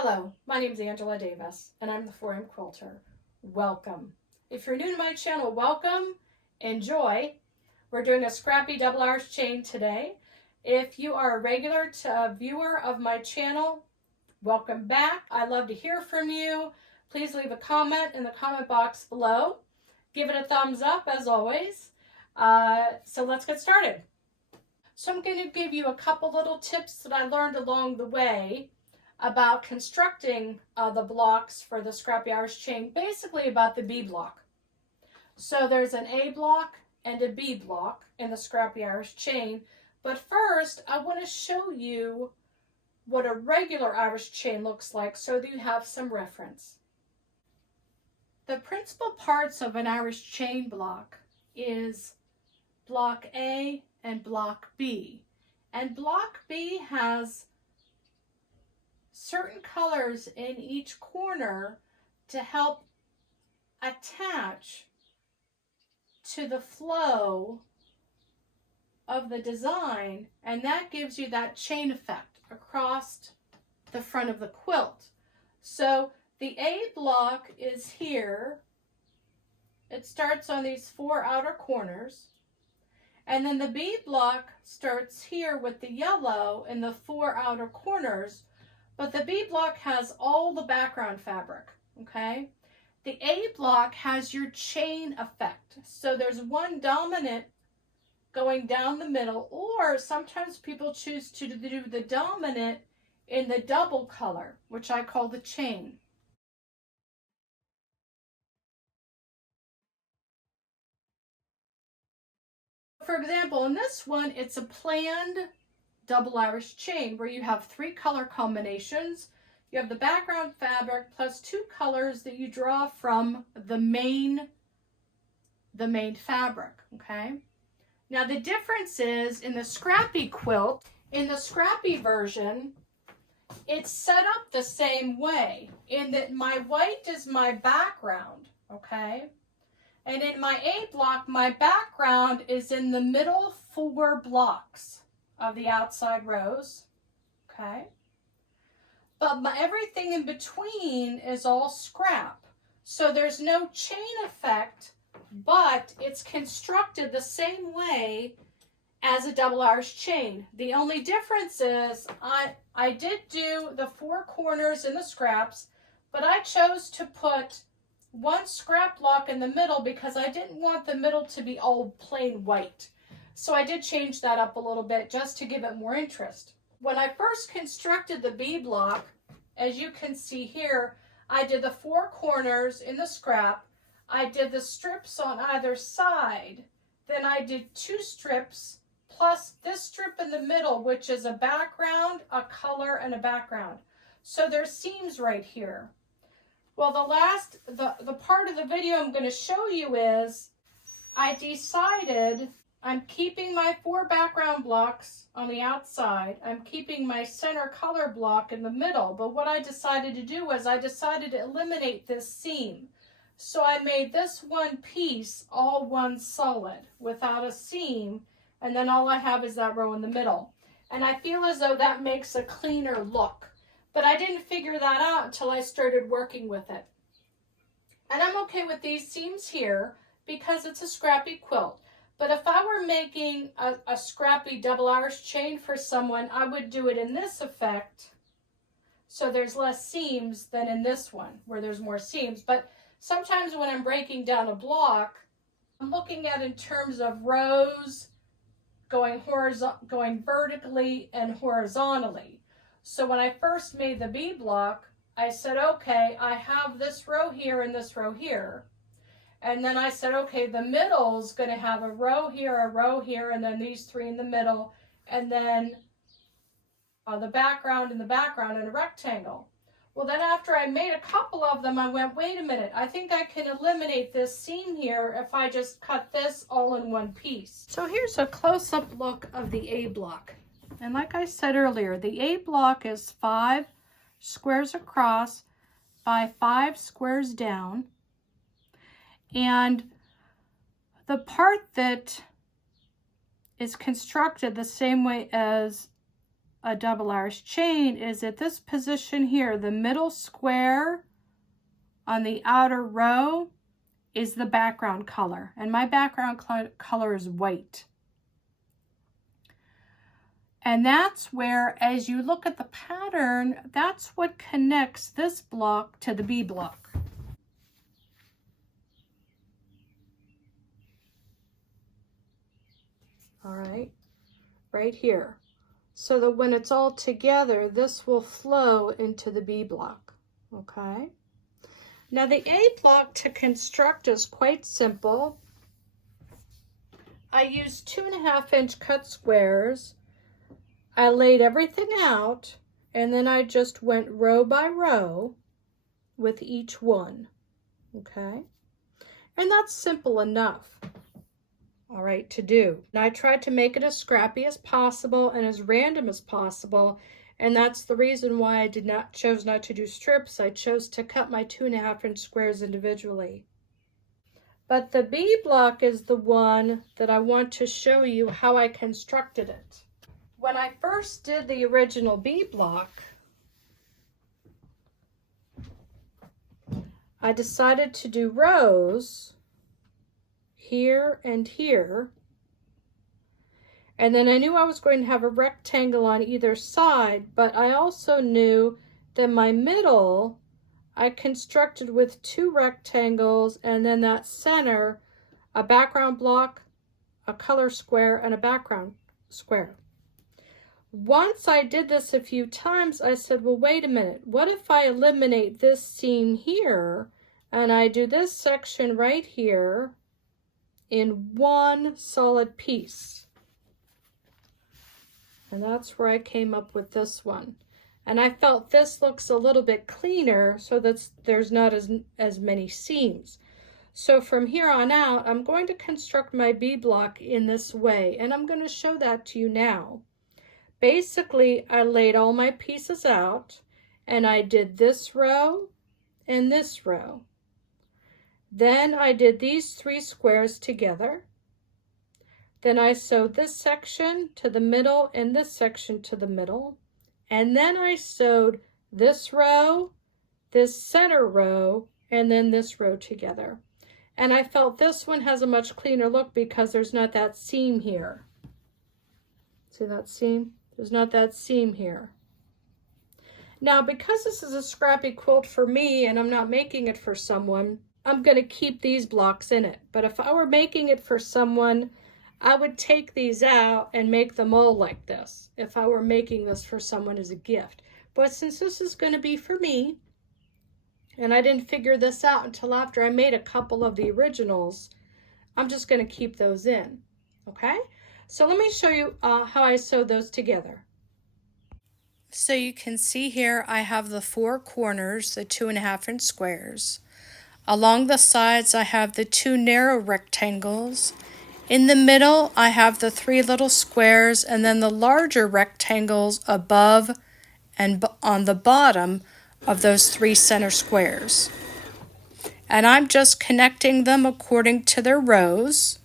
Hello, my name is Angela Davis, and I'm the 4M Quilter. Welcome. If you're new to my channel, welcome, enjoy. We're doing a Scrappy Double Irish Chain today. If you are a regular viewer of my channel, welcome back. I'd love to hear from you. Please leave a comment in the comment box below. Give it a thumbs up, as always. So let's get started. So I'm going to give you a couple little tips that I learned along the way about constructing the blocks for the Scrappy Irish Chain, basically about the B block. So there's an A block and a B block in the Scrappy Irish Chain, but first I want to show you what a regular Irish chain looks like so that you have some reference. The principal parts of an Irish chain block is block A and block B, and block B has certain colors in each corner to help attach to the flow of the design, and that gives you that chain effect across the front of the quilt. So the A block is here. It starts on these 4 outer corners, and then the B block starts here with the yellow in the 4 outer corners. But the B block has all the background fabric, okay? The A block has your chain effect. So there's one dominant going down the middle, or sometimes people choose to do the dominant in the double color, which I call the chain. For example, in this one, it's a planned double Irish chain where you have 3 color combinations. You have the background fabric plus 2 colors that you draw from the main fabric, okay? Now the difference is in the Scrappy quilt, in the Scrappy version, it's set up the same way in that my white is my background, okay? And in my A block, my background is in the middle 4 blocks of the outside rows, okay? But everything in between is all scrap. So there's no chain effect, but it's constructed the same way as a double Irish chain. The only difference is I did do the 4 corners in the scraps, but I chose to put 1 scrap block in the middle because I didn't want the middle to be all plain white. So I did change that up a little bit just to give it more interest. When I first constructed the B block, as you can see here, I did the 4 corners in the scrap. I did the strips on either side. Then I did 2 strips plus this strip in the middle, which is a background, a color, and a background. So there's seams right here. Well, the part of the video I'm going to show you is I decided I'm keeping my 4 background blocks on the outside. I'm keeping my center color block in the middle. But what I decided to do was I decided to eliminate this seam. So I made this one piece all one solid without a seam. And then all I have is that row in the middle. And I feel as though that makes a cleaner look. But I didn't figure that out until I started working with it. And I'm okay with these seams here because it's a scrappy quilt. But if I were making a Scrappy Double Irish Chain for someone, I would do it in this effect. So there's less seams than in this one where there's more seams. But sometimes when I'm breaking down a block, I'm looking at in terms of rows going vertically and horizontally. So when I first made the B block, I said, okay, I have this row here and this row here. And then I said, okay, the middle's going to have a row here, and then these 3 in the middle, and then the background in the background in a rectangle. Well, then after I made a couple of them, I went, wait a minute, I think I can eliminate this seam here if I just cut this all in one piece. So here's a close-up look of the A block. And like I said earlier, the A block is 5 squares across by 5 squares down. And the part that is constructed the same way as a double Irish chain is at this position here, the middle square on the outer row is the background color, and my background color is white. And that's where, as you look at the pattern, that's what connects this block to the B block. All right, right here. So that when it's all together, this will flow into the B block, okay? Now the A block to construct is quite simple. I used 2.5 inch cut squares. I laid everything out, and then I just went row by row with each one, okay? And that's simple enough, all right, to do. And I tried to make it as scrappy as possible and as random as possible, and that's the reason why I chose not to do strips. I chose to cut my 2.5 inch squares individually. But the B block is the one that I want to show you how I constructed it. When I first did the original B block, I decided to do rows here and here. And then I knew I was going to have a rectangle on either side, but I also knew that my middle, I constructed with 2 rectangles, and then that center, a background block, a color square, and a background square. Once I did this a few times, I said, well, wait a minute. What if I eliminate this seam here and I do this section right here in one solid piece? And that's where I came up with this one. And I felt this looks a little bit cleaner so that there's not as many seams. So from here on out, I'm going to construct my B block in this way, and I'm going to show that to you now. Basically, I laid all my pieces out, and I did this row and this row. Then I did these 3 squares together. Then I sewed this section to the middle and this section to the middle. And then I sewed this row, this center row, and then this row together. And I felt this one has a much cleaner look because there's not that seam here. See that seam? There's not that seam here. Now, because this is a scrappy quilt for me and I'm not making it for someone, I'm going to keep these blocks in it. But if I were making it for someone, I would take these out and make them all like this if I were making this for someone as a gift. But since this is going to be for me, and I didn't figure this out until after I made a couple of the originals, I'm just going to keep those in, okay? So let me show you how I sewed those together. So you can see here I have the 4 corners, the 2.5 inch squares. Along the sides I have the 2 narrow rectangles. In the middle I have the 3 little squares, and then the larger rectangles above and on the bottom of those 3 center squares. And I'm just connecting them according to their rows.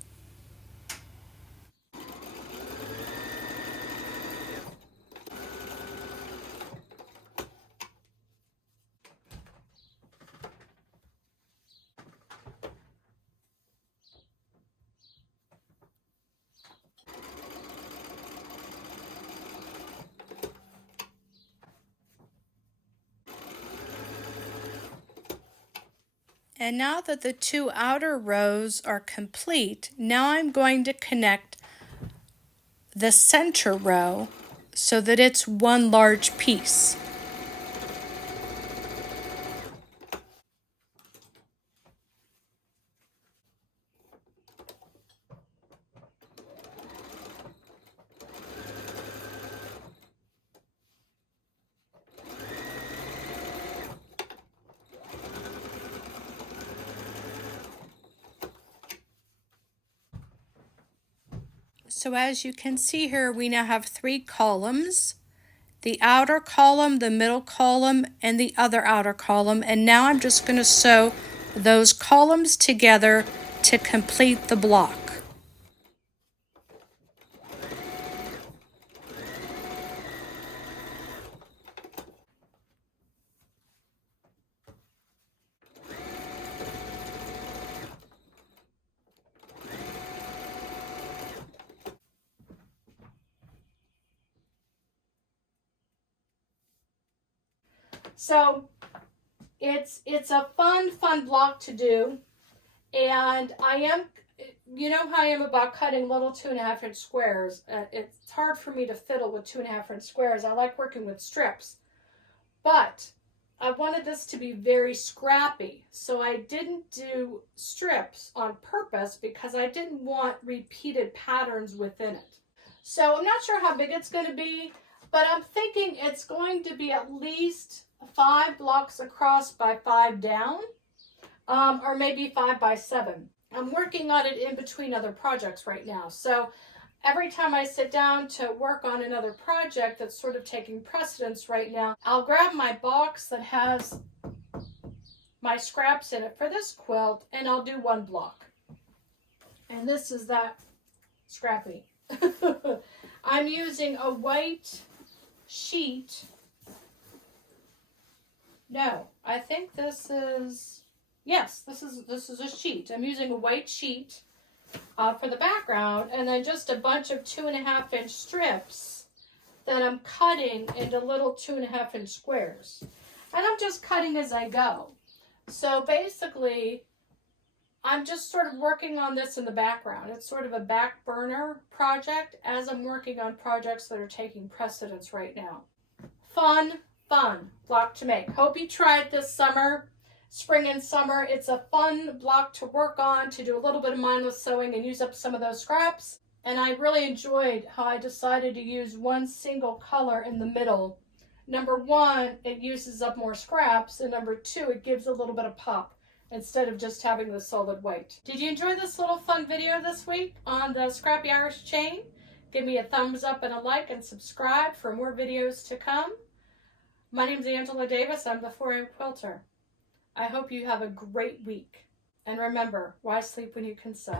And now that the 2 outer rows are complete, now I'm going to connect the center row so that it's one large piece. So as you can see here, we now have 3 columns, the outer column, the middle column, and the other outer column. And now I'm just going to sew those columns together to complete the block. So it's a fun block to do. And I am, you know how I am about cutting little 2.5 inch squares. It's hard for me to fiddle with 2.5 inch squares. I like working with strips. But I wanted this to be very scrappy. So I didn't do strips on purpose because I didn't want repeated patterns within it. So I'm not sure how big it's going to be, but I'm thinking it's going to be at least 5 blocks across by 5 down. Or maybe 5 by 7. I'm working on it in between other projects right now. So every time I sit down to work on another project that's sort of taking precedence right now, I'll grab my box that has my scraps in it for this quilt, and I'll do 1 block. And this is that Scrappy. I'm using a white sheet. No, I think this is... Yes, this is a sheet. I'm using a white sheet for the background, and then just a bunch of 2.5 inch strips that I'm cutting into little 2.5 inch squares. And I'm just cutting as I go. So basically, I'm just sort of working on this in the background. It's sort of a back burner project as I'm working on projects that are taking precedence right now. Fun block to make. Hope you try it this summer. Spring and summer, it's a fun block to work on, to do a little bit of mindless sewing and use up some of those scraps. And I really enjoyed how I decided to use one single color in the middle. Number 1, it uses up more scraps, and number 2, it gives a little bit of pop instead of just having the solid white. Did you enjoy this little fun video this week on the Scrappy Irish Chain? Give me a thumbs up and a like, and subscribe for more videos to come. My name is Angela Davis. I'm the 4am Quilter. I hope you have a great week. And remember, why sleep when you can sew?